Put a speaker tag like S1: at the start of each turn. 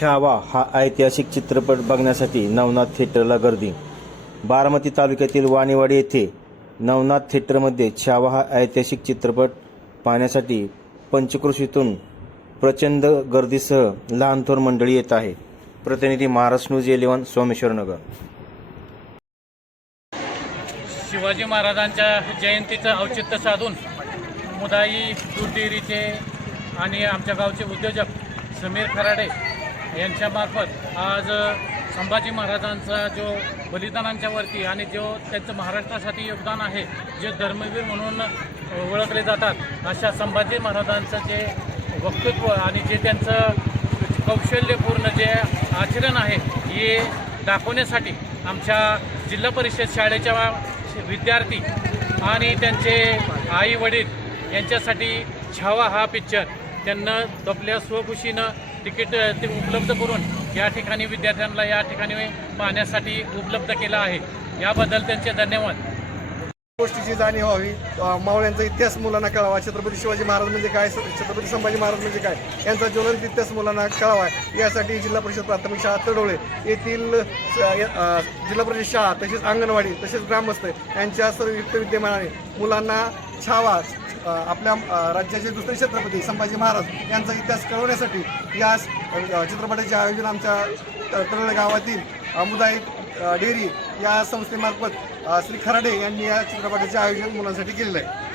S1: छावा हा ऐतिहासिक चित्रपट बघण्यासाठी नवनाथ थिएटरला गर्दी. बारामती तालुक्यातील वाणीवाडी येथे नवनाथ थिएटरमध्ये छावा हा ऐतिहासिक चित्रपट पाहण्यासाठी पंचक्रोशीतून प्रचंड गर्दीसह लहान थोर मंडळी येत आहे. प्रतिनिधी महाराष्ट्र न्यूज इलेव्हन सोमेश्वरनगर
S2: शिवाजी महाराजांच्या जयंतीचं औचित्य साधून मुदाई दूध डेअरीचे आणि आमच्या गावचे उद्योजक समीर खराडे यांच्यामार्फत आज संभाजी महाराजांचा जो बलिदानांच्या वरती आणि जो त्यांचं महाराष्ट्रासाठी योगदान आहे जे धर्मवीर म्हणून ओळखले जातात अशा संभाजी महाराजांचं जे वक्तृत्व आणि जे त्यांचं कौशल्यपूर्ण जे आचरण आहे हे दाखवण्यासाठी आमच्या जिल्हा परिषद शाळेच्या विद्यार्थी आणि त्यांचे आई वडील यांच्यासाठी छावा हा पिक्चर त्यांना आपल्या स्वखुशीनं तिकीट ते उपलब्ध करून या ठिकाणी विद्यार्थ्यांना या ठिकाणी पाहण्यासाठी उपलब्ध केलं आहे. याबद्दल त्यांचे धन्यवाद.
S3: गोष्टीची जाणीव व्हावी. मावळ्यांचा इतिहास मुलांना कळावा. छत्रपती शिवाजी महाराज म्हणजे काय? छत्रपती संभाजी महाराज म्हणजे काय? यांचा ज्वलंत इतिहास मुलांना कळावा. यासाठी जिल्हा परिषद प्राथमिक शाळा तडोळे येथील जिल्हा परिषद शाळा तसेच अंगणवाडी तसेच ग्रामस्थ यांच्या सर्व युक्त विद्यमानाने मुलांना छावा. आपल्या राज्याचे दुसरे छत्रपती संभाजी महाराज यांचा इतिहास कळवण्यासाठी या चित्रपटाचे आयोजन आमच्या तळोळे गावातील अमुदायिक डेअरी या संस्थेमार्फत श्री खराडे यांनी या चित्रपटाचे आयोजन मुलांसाठी केलेलं आहे.